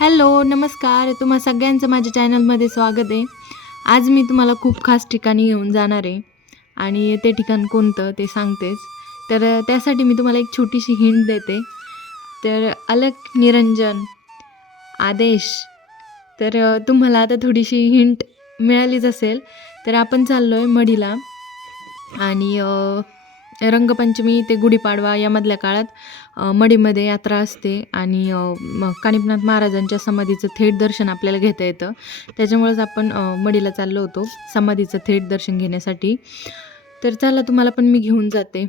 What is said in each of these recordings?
Hello, नमस्कार. तुम्हा सगळ्यांचं माझ्या चॅनलमध्ये स्वागत आहे. आज मी तुम्हाला खूप खास ठिकाणी घेऊन जाणार आहे आणि ते ठिकाण कोणतं ते सांगतेच. तर त्यासाठी मी तुम्हाला एक छोटीशी हिंट देते. तर अलक निरंजन आदेश. तर तुम्हाला आता थोडीशी हिंट मिळालीच असेल. तर आपण चाललो आहे मढीला आणि रंगपंचमी ते गुढीपाडवा यामधल्या काळात मढीमध्ये यात्रा असते आणि कानिफनाथ महाराजांच्या समाधीचं थेट दर्शन आपल्याला घेता येतं. त्याच्यामुळेच आपण मढीला चाललो होतो समाधीचं थेट दर्शन घेण्यासाठी. तर चला तुम्हाला पण मी घेऊन जाते.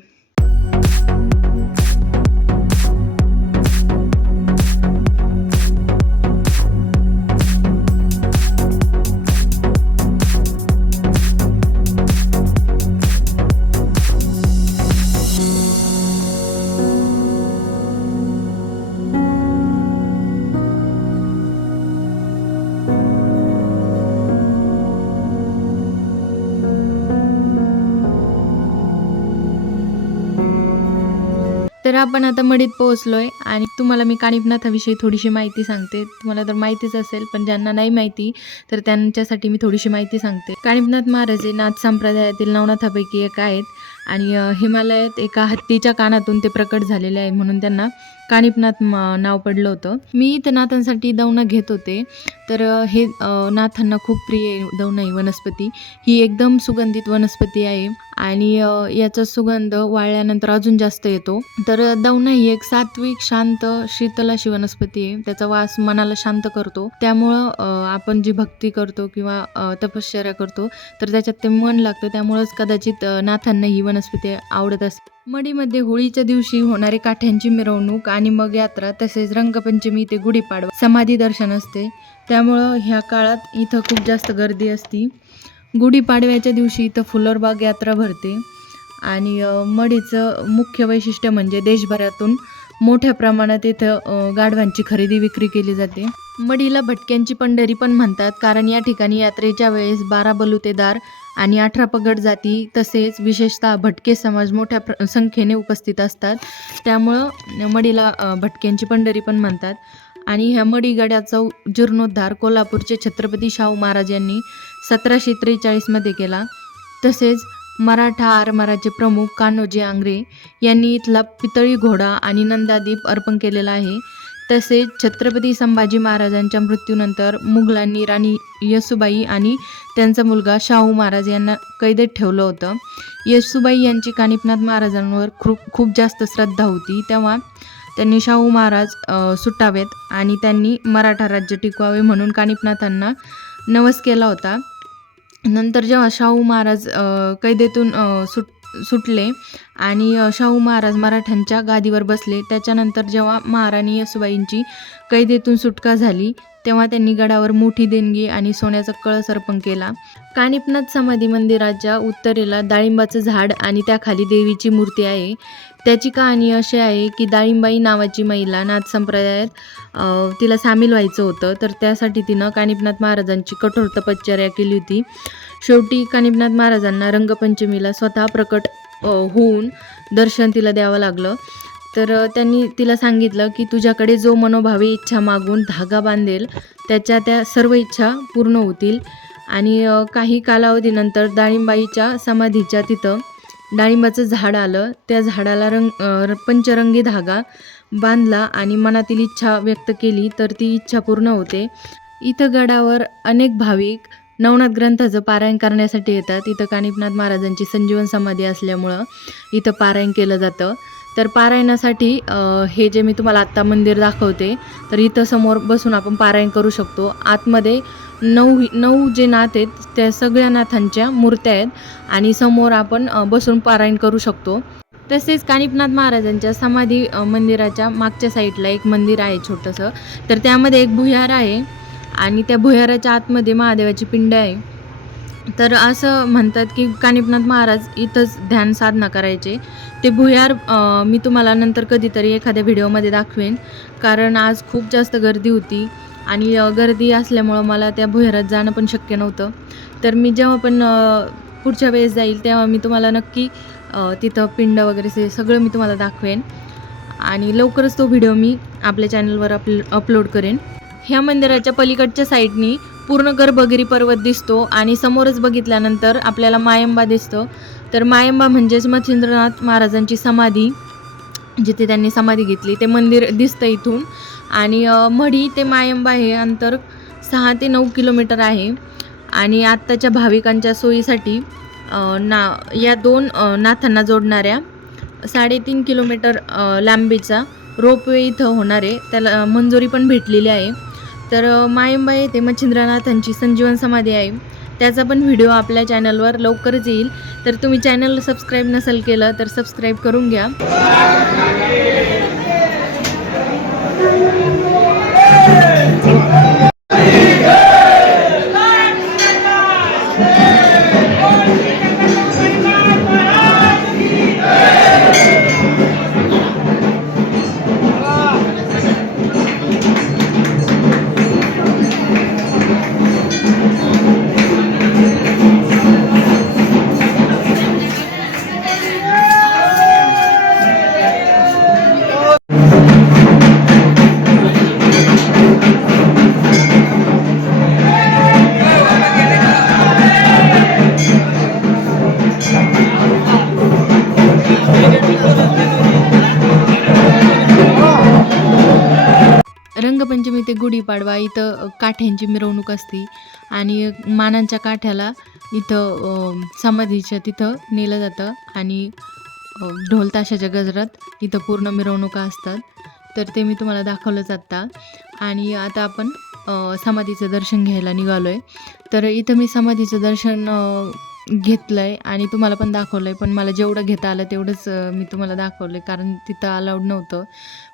तर आपण आता मढीत पोहोचलो आहे आणि तुम्हाला मी कानिफनाथाविषयी थोडीशी माहिती सांगते. तुम्हाला तर माहितीच असेल, पण ज्यांना नाही माहिती तर त्यांच्यासाठी मी थोडीशी माहिती सांगते. कानिफनाथ महाराज हे नाथ संप्रदायातील नवनाथापैकी एक आहेत आणि हिमालयात एका हत्तीच्या कानातून ते प्रकट झालेले आहे, म्हणून त्यांना कानिफनाथ नाव पडलं होतं. मी इथं नाथांसाठी दवणं घेत होते. तर हे नाथांना खूप प्रिय आहे दवणं ही वनस्पती. ही एकदम सुगंधित वनस्पती आहे आणि याचा सुगंध वाळल्यानंतर अजून जास्त येतो. तर दवणं ही एक सात्विक, शांत, शीतल अशी वनस्पती आहे. त्याचा वास मनाला शांत करतो. त्यामुळं आपण जी भक्ती करतो किंवा तपश्चर्या करतो तर त्याच्यात ते मन लागतं. त्यामुळंच कदाचित नाथांना ही वनस्पती आवडत असते. मढीमध्ये होळीच्या दिवशी होणारी काठ्यांची मिरवणूक आणि मग यात्रा, तसेच रंगपंचमी ते गुढीपाडवा समाधी दर्शन असते. त्यामुळं ह्या काळात इथं खूप जास्त गर्दी असते. गुढीपाडव्याच्या दिवशी इथं फुलोरबाग यात्रा भरते आणि मढीचं मुख्य वैशिष्ट्य म्हणजे देशभरातून मोठ्या प्रमाणात इथं गाढवांची खरेदी विक्री केली जाते. मढीला भटक्यांची पंढरी पण म्हणतात, कारण या ठिकाणी यात्रेच्या वेळेस 12 बलुतेदार आणि 18 पगड जाती तसेच विशेषतः भटके समाज मोठ्या संख्येने उपस्थित असतात. त्यामुळं मढीला भटक्यांची पंढरी पण म्हणतात. आणि ह्या मढीगडाचा जीर्णोद्धार कोल्हापूरचे छत्रपती शाहू महाराज यांनी 1743 केला. तसेच मराठा आरमाराचे प्रमुख कान्होजी आंग्रे यांनी इथला पितळी घोडा आणि नंदादीप अर्पण केलेला आहे. तसेच छत्रपती संभाजी महाराजांच्या मृत्यूनंतर मुघलांनी राणी येसूबाई आणि त्यांचा मुलगा शाहू महाराज यांना कैदेत ठेवलं होतं. येसूबाई यांची कानिफनाथ महाराजांवर खूप जास्त श्रद्धा होती. तेव्हा त्यांनी शाहू महाराज सुटावेत आणि त्यांनी मराठा राज्य टिकवावे म्हणून कानिफनाथांना नवस केला होता. नंतर जेव्हा शाहू महाराज कैदेतून सुटले आणि शाहू महाराज मराठ्यांच्या गादीवर बसले, त्याच्यानंतर जेव्हा महाराणी येसूबाईंची कैदेतून सुटका झाली तेव्हा त्यांनी गडावर मोठी देणगी आणि सोन्याचा कळस अर्पण केला. कानिफनाथ समाधी मंदिराच्या उत्तरेला डाळिंबाचं झाड आणि त्याखाली देवीची मूर्ती आहे. त्याची कहाणी अशी आहे की डाळिंबाई नावाची महिला नाथ संप्रदायात तिला सामील व्हायचं होतं, तर त्यासाठी तिनं कानिफनाथ महाराजांची कठोर तपश्चर्या केली होती. शेवटी कानिफनाथ महाराजांना रंगपंचमीला स्वतः प्रकट होऊन दर्शन तिला द्यावं लागलं. तर त्यांनी तिला सांगितलं की तुझ्याकडे जो मनोभावे इच्छा मागून धागा बांधेल त्याच्या त्या सर्व इच्छा पूर्ण होतील. आणि काही कालावधीनंतर डाळिंबाईच्या समाधीच्या तिथं डाळिंबाचं झाड आलं. त्या झाडाला पंचरंगी धागा बांधला आणि मनातील इच्छा व्यक्त केली तर ती इच्छा पूर्ण होते. इथं गडावर अनेक भाविक नवनाथ ग्रंथाचं पारायण करण्यासाठी येतात. इथं कानिफनाथ महाराजांची संजीवन समाधी असल्यामुळं इथं पारायण केलं जातं. तर पारायणासाठी हे जे मी तुम्हाला आत्ता मंदिर दाखवते तर इथं समोर बसून आपण पारायण करू शकतो. आतमध्ये 9 जे नाथ आहेत त्या सगळ्या नाथांच्या मूर्त्या आहेत आणि समोर आपण बसून पारायण करू शकतो. तसेच कानिफनाथ महाराजांच्या समाधी मंदिराच्या मागच्या साईडला एक मंदिर आहे छोटंसं. तर त्यामध्ये एक भुयार आहे आणि त्या भुयाराच्या आतमध्ये महादेवाची पिंड आहे. तर असं म्हणतात की कानिफनाथ महाराज इथंच ध्यान साधना करायचे. ते भुयार मी तुम्हाला नंतर कधीतरी एखाद्या व्हिडिओमध्ये दाखवेन, कारण आज खूप जास्त गर्दी होती आणि गर्दी असल्यामुळं मला त्या भुयारात जाणं पण शक्य नव्हतं. तर मी जेव्हा पण पुढच्या वेळेस जाईल तेव्हा मी तुम्हाला नक्की तिथं पिंड वगैरे सगळं मी तुम्हाला दाखवेन आणि लवकरच तो व्हिडिओ मी आपल्या चॅनलवर अपलोड करेन. ह्या मंदिराच्या पलीकडच्या साईडनी पूर्ण गर्भगिरी पर्वत दिसतो आणि समोरच बघितल्यानंतर आपल्याला मायंबा दिसतो. तर मायंबा म्हणजेच मच्छिंद्रनाथ महाराजांची समाधी, जिथे त्यांनी समाधी घेतली ते मंदिर दिसतं इथून. आणि मढी ते मायंबा हे अंतर 6 ते 9 किलोमीटर आहे. आणि आत्ताच्या भाविकांच्या सोयीसाठी या दोन नाथांना जोडणाऱ्या 3.5 किलोमीटर लांबीचा रोपवे इथं होणार आहे. त्याला मंजुरी पण भेटलेली आहे. तर मायंबा येथे मच्छिंद्रनाथांची संजीवन समाधी आहे. त्याचा पण व्हिडिओ आपल्या चॅनलवर लवकरच येईल. तर तुम्ही चॅनलला सबस्क्राईब नसेल केलं तर सबस्क्राईब करून घ्या. रंगपंचमी ते गुढीपाडवा इथं काठ्यांची मिरवणूक असते आणि मानांच्या काठ्याला इथं समाधीच्या तिथं नेलं जातं आणि ढोल ताशाच्या गजरात इथं पूर्ण मिरवणुका असतात. तर ते मी तुम्हाला दाखवलंच आत्ता. आणि आता आपण समाधीचं दर्शन घ्यायला निघालो आहे. तर इथं मी समाधीचं दर्शन घेतलं आहे आणि तुम्हाला पण दाखवलं आहे. पण मला जेवढं घेता आलं तेवढंच मी तुम्हाला दाखवलं आहे, कारण तिथं अलाउड नव्हतं.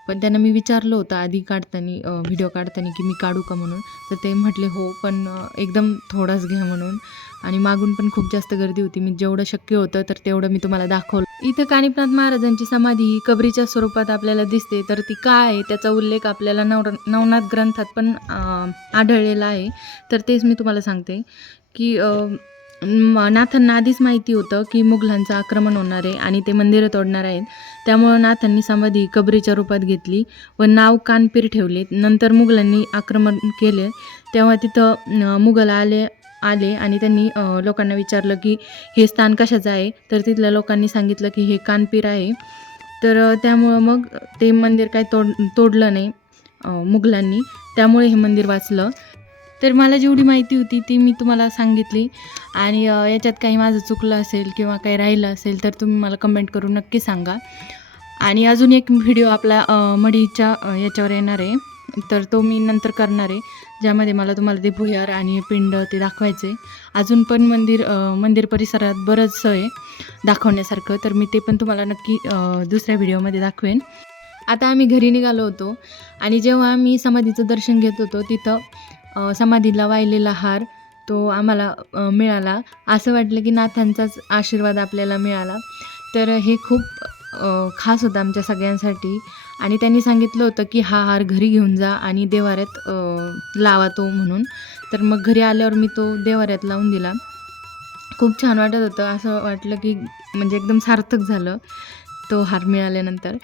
पण त्यांना मी विचारलं होतं आधी काढताना, व्हिडिओ काढताना, की मी काढू का म्हणून. तर ते म्हटले हो, पण एकदम थोडाच घ्या म्हणून. आणि मागून पण खूप जास्त गर्दी होती. मी जेवढं शक्य होतं तर तेवढं मी तुम्हाला दाखवलं. इथं कानिफनाथ महाराजांची समाधी ही कबरीच्या स्वरूपात आपल्याला दिसते. तर ती काय आहे त्याचा उल्लेख आपल्याला नवनाथ ग्रंथात पण आढळलेला आहे. तर तेच मी तुम्हाला सांगते की नाथांना आधीच माहिती होतं की मुघलांचं आक्रमण होणार आहे आणि ते मंदिरं तोडणार आहेत. त्यामुळं नाथांनी समाधी कबरीच्या रूपात घेतली व नाव कानपीर ठेवले. नंतर मुघलांनी आक्रमण केले तेव्हा तिथं मुघल आले आणि त्यांनी लोकांना विचारलं की हे स्थान कशाचं आहे. तर तिथल्या लोकांनी सांगितलं की हे कानपीर आहे. तर त्यामुळं मग ते मंदिर काय तोडलं नाही मुघलांनी, त्यामुळे हे मंदिर वाचलं. तर मला जेवढी माहिती होती ती मी तुम्हाला सांगितली. आणि याच्यात काही माझं चुकलं असेल किंवा काही राहिलं असेल तर तुम्ही मला कमेंट करून नक्की सांगा. आणि अजून एक व्हिडिओ आपला मढीच्या याच्यावर येणार आहे, तर तो मी नंतर करणार आहे, ज्यामध्ये मला तुम्हाला ते भुयार आणि पिंड ते दाखवायचे. अजून पण मंदिर परिसरात बरंचसं आहे दाखवण्यासारखं, तर मी ते पण तुम्हाला नक्की दुसऱ्या व्हिडिओमध्ये दाखवेन. आता आम्ही घरी निघालो होतो आणि जेव्हा आम्ही समाधीचं दर्शन घेत होतो तिथं समाधीला वाहिलेला हार तो आम्हाला मिळाला. असं वाटलं की नाथांचाच आशीर्वाद आपल्याला मिळाला. तर हे खूप खास होतं आमच्या सगळ्यांसाठी. आणि त्यांनी सांगितलं होतं की हा हार घरी घेऊन जा आणि देवाऱ्यात लावा तो म्हणून. तर मग घरी आल्यावर मी तो देवाऱ्यात लावून दिला. खूप छान वाटत होतं. असं वाटलं की म्हणजे एकदम सार्थक झालं तो हार मिळाल्यानंतर.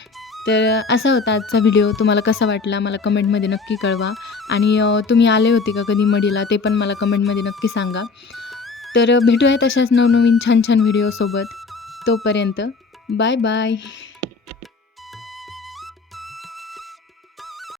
तर असा होता आजचा व्हिडिओ. तुम्हाला कसा वाटला मला कमेंटमध्ये नक्की कळवा. आणि तुम्ही आले होते का कधी मढीला ते पण मला कमेंटमध्ये नक्की सांगा. तर भेटूयात अशाच नवनवीन छान छान व्हिडिओसोबत. तोपर्यंत बाय बाय.